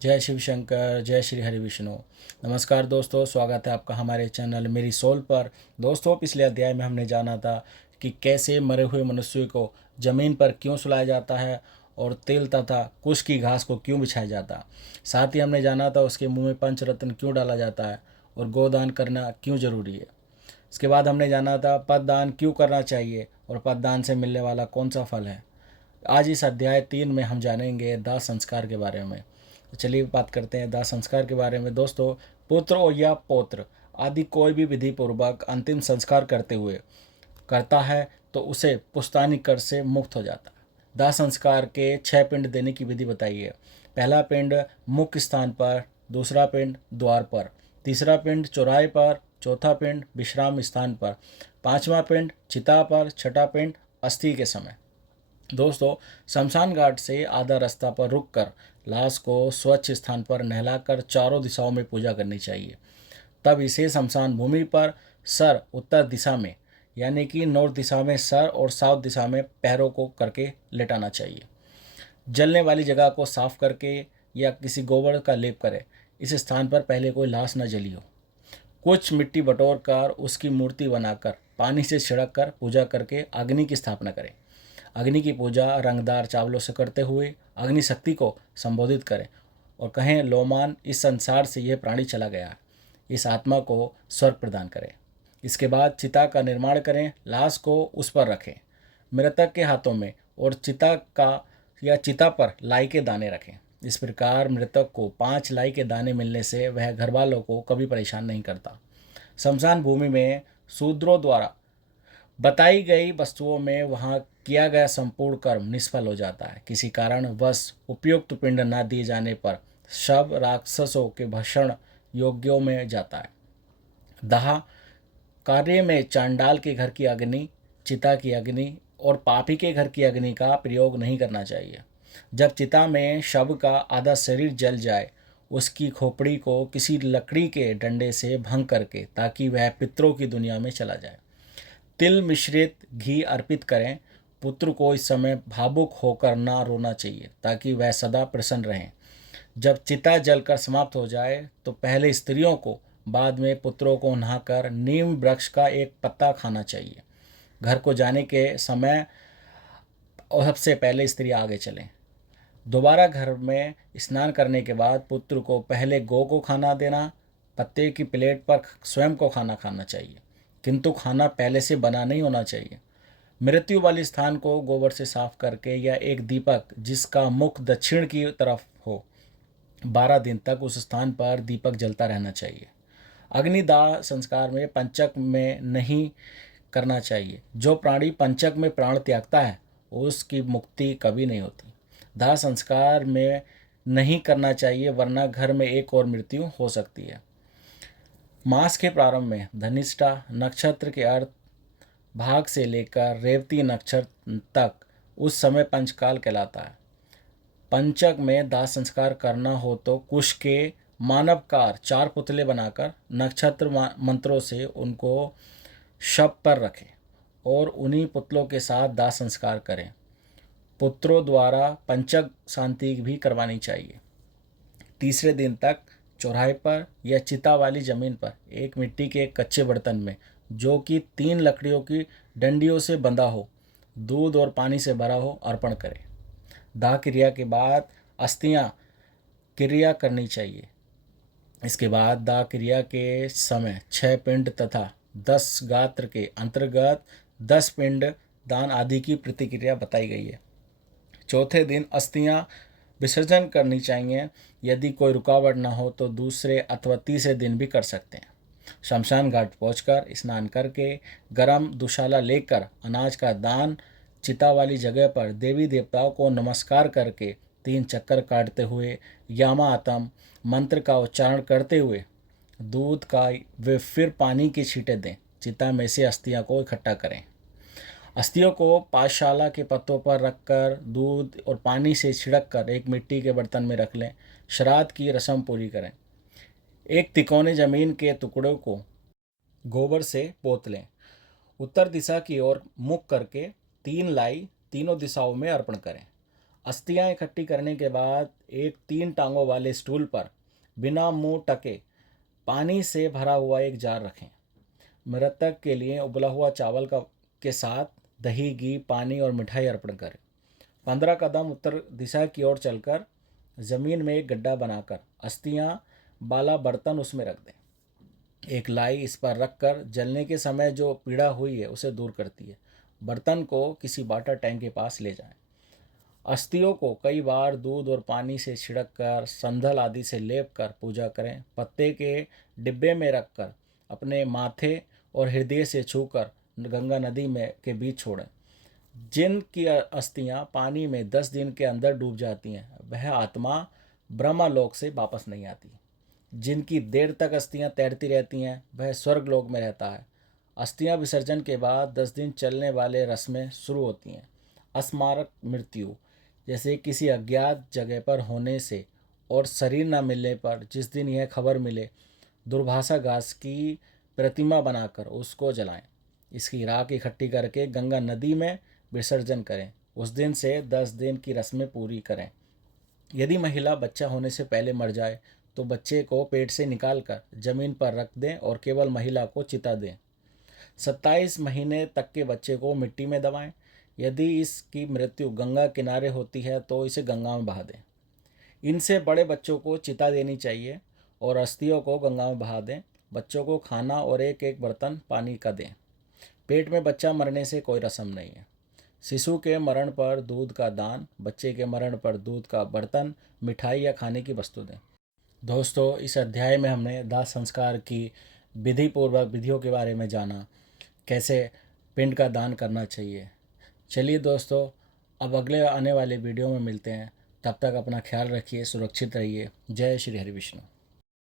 जय शिव शंकर, जय श्री हरि विष्णु। नमस्कार दोस्तों, स्वागत है आपका हमारे चैनल मेरी सोल पर। दोस्तों, पिछले अध्याय में हमने जाना था कि कैसे मरे हुए मनुष्य को जमीन पर क्यों सुलाया जाता है और तिल तथा कुश की घास को क्यों बिछाया जाता है। साथ ही हमने जाना था उसके मुंह में पंचरत्न क्यों डाला जाता है और गोदान करना क्यों जरूरी है। इसके बाद हमने जाना था पददान क्यों करना चाहिए और पददान से मिलने वाला कौन सा फल है। आज इस अध्याय 3 में हम जानेंगे दाह संस्कार के बारे में। तो चलिए बात करते हैं दाह संस्कार के बारे में। दोस्तों, पुत्र और या पौत्र आदि कोई भी विधि पूर्वक अंतिम संस्कार करते हुए करता है तो उसे पुश्तैनी कर से मुक्त हो जाता है। दाह संस्कार के 6 पिंड देने की विधि बताई है। पहला पिंड मुख्य स्थान पर, दूसरा पिंड द्वार पर, तीसरा पिंड चौराहे पर, चौथा पिंड विश्राम स्थान पर, पांचवा पिंड चिता पर, छठा पिंड अस्थि के समय। दोस्तों, शमशान घाट से आधा रास्ता पर रुककर लाश को स्वच्छ स्थान पर नहलाकर चारों दिशाओं में पूजा करनी चाहिए। तब इसे शमशान भूमि पर सर उत्तर दिशा में यानी कि नॉर्थ दिशा में सर और साउथ दिशा में पैरों को करके लेटाना चाहिए। जलने वाली जगह को साफ करके या किसी गोबर का लेप करें। इस स्थान पर पहले कोई लाश न जली हो। कुछ मिट्टी बटोर कर उसकी मूर्ति बनाकर पानी से छिड़क कर पूजा करके अग्नि की स्थापना करें। अग्नि की पूजा रंगदार चावलों से करते हुए अग्नि शक्ति को संबोधित करें और कहें, लोमान, इस संसार से यह प्राणी चला गया है, इस आत्मा को स्वर्ग प्रदान करें। इसके बाद चिता का निर्माण करें, लाश को उस पर रखें मृतक के हाथों में और चिता का या चिता पर लाई के दाने रखें। इस प्रकार मृतक को 5 लाई के दाने मिलने से वह घर वालों को कभी परेशान नहीं करता। शमशान भूमि में शूद्रों द्वारा बताई गई वस्तुओं में वहाँ किया गया संपूर्ण कर्म निष्फल हो जाता है। किसी कारण वश उपयुक्त पिंड न दिए जाने पर शव राक्षसों के भक्षण योग्यों में जाता है। दाह कार्य में चांडाल के घर की अग्नि, चिता की अग्नि और पापी के घर की अग्नि का प्रयोग नहीं करना चाहिए। जब चिता में शव का आधा शरीर जल जाए, उसकी खोपड़ी को किसी लकड़ी के डंडे से भंग करके ताकि वह पितरों की दुनिया में चला जाए। तिल मिश्रित घी अर्पित करें। पुत्र को इस समय भावुक होकर ना रोना चाहिए ताकि वह सदा प्रसन्न रहें। जब चिता जलकर समाप्त हो जाए तो पहले स्त्रियों को, बाद में पुत्रों को नहाकर नीम वृक्ष का एक पत्ता खाना चाहिए। घर को जाने के समय और सबसे पहले स्त्री आगे चलें। दोबारा घर में स्नान करने के बाद पुत्र को पहले गौ को खाना देना, पत्ते की प्लेट पर स्वयं को खाना खाना चाहिए, किंतु खाना पहले से बना नहीं होना चाहिए। मृत्यु वाले स्थान को गोबर से साफ करके या एक दीपक जिसका मुख दक्षिण की तरफ हो, 12 दिन तक उस स्थान पर दीपक जलता रहना चाहिए। अग्निदाह संस्कार में पंचक में नहीं करना चाहिए। जो प्राणी पंचक में प्राण त्यागता है उसकी मुक्ति कभी नहीं होती। दाह संस्कार में नहीं करना चाहिए, वरना घर में एक और मृत्यु हो सकती है। मास के प्रारंभ में धनिष्ठा नक्षत्र के अर्थ भाग से लेकर रेवती नक्षत्र तक उस समय पंचकाल कहलाता है। पंचक में दाह संस्कार करना हो तो कुश के मानवकार 4 पुतले बनाकर नक्षत्र मंत्रों से उनको शव पर रखें और उन्हीं पुतलों के साथ दाह संस्कार करें। पुत्रों द्वारा पंचक शांति भी करवानी चाहिए। तीसरे दिन तक चौराहे पर या चिता वाली जमीन पर एक मिट्टी के कच्चे बर्तन में, जो कि 3 लकड़ियों की डंडियों से बंधा हो, दूध और पानी से भरा हो, अर्पण करें। दाह क्रिया के बाद अस्थियां क्रिया करनी चाहिए। इसके बाद दाह क्रिया के समय 6 पिंड तथा 10 गात्र के अंतर्गत 10 पिंड दान आदि की प्रतिक्रिया बताई गई है। चौथे दिन अस्थियां विसर्जन करनी चाहिए। यदि कोई रुकावट न हो तो दूसरे अथवा तीसरे दिन भी कर सकते हैं। शमशान घाट पहुंचकर स्नान करके गरम दुशाला लेकर अनाज का दान चिता वाली जगह पर देवी देवताओं को नमस्कार करके 3 चक्कर काटते हुए यामातम मंत्र का उच्चारण करते हुए दूध का वे फिर पानी की छींटे दें। चिता में से अस्थियां को इकट्ठा करें। अस्थियों को पाठशाला के पत्तों पर रखकर दूध और पानी से छिड़क कर एक मिट्टी के बर्तन में रख लें। श्राद्ध की रस्म पूरी करें। एक तिकोने जमीन के टुकड़ों को गोबर से पोत लें। उत्तर दिशा की ओर मुख करके 3 लाई तीनों दिशाओं में अर्पण करें। अस्थियां इकट्ठी करने के बाद एक 3 टांगों वाले स्टूल पर बिना मुंह टके पानी से भरा हुआ एक जार रखें। मृतक के लिए उबला हुआ चावल का के साथ दही, घी, पानी और मिठाई अर्पण करें। 15 कदम उत्तर दिशा की ओर चलकर जमीन में एक गड्ढा बनाकर अस्थियां वाला बर्तन उसमें रख दें। एक लाई इस पर रखकर जलने के समय जो पीड़ा हुई है उसे दूर करती है। बर्तन को किसी वाटर टैंक के पास ले जाएं। अस्थियों को कई बार दूध और पानी से छिड़क कर, संदल आदि से लेप कर पूजा करें। पत्ते के डिब्बे में रखकर अपने माथे और हृदय से छूकर गंगा नदी में के बीच छोड़ें। जिनकी अस्थियां पानी में 10 दिन के अंदर डूब जाती हैं वह आत्मा ब्रह्मलोक से वापस नहीं आती। जिनकी देर तक अस्थियां तैरती रहती हैं वह स्वर्गलोक में रहता है। अस्थियां विसर्जन के बाद 10 दिन चलने वाले रस्में शुरू होती हैं। अस्मारक मृत्यु जैसे किसी अज्ञात जगह पर होने से और शरीर न मिलने पर जिस दिन यह खबर मिले, दुर्भाषा घास की प्रतिमा बनाकर उसको जलाएं। इसकी राख इकट्ठी करके गंगा नदी में विसर्जन करें। उस दिन से 10 दिन की रस्में पूरी करें। यदि महिला बच्चा होने से पहले मर जाए तो बच्चे को पेट से निकालकर जमीन पर रख दें और केवल महिला को चिता दें। 27 महीने तक के बच्चे को मिट्टी में दबाएं। यदि इसकी मृत्यु गंगा किनारे होती है तो इसे गंगा में बहा दें। इनसे बड़े बच्चों को चिता देनी चाहिए और अस्थियों को गंगा में बहा दें। बच्चों को खाना और एक एक बर्तन पानी का दें। पेट में बच्चा मरने से कोई रस्म नहीं है। शिशु के मरण पर दूध का दान, बच्चे के मरण पर दूध का बर्तन, मिठाई या खाने की वस्तु दें। दोस्तों, इस अध्याय में हमने दाह संस्कार की विधि पूर्वक विधियों के बारे में जाना, कैसे पिंड का दान करना चाहिए। चलिए दोस्तों, अब अगले आने वाले वीडियो में मिलते हैं। तब तक अपना ख्याल रखिए, सुरक्षित रहिए। जय श्री हरि विष्णु।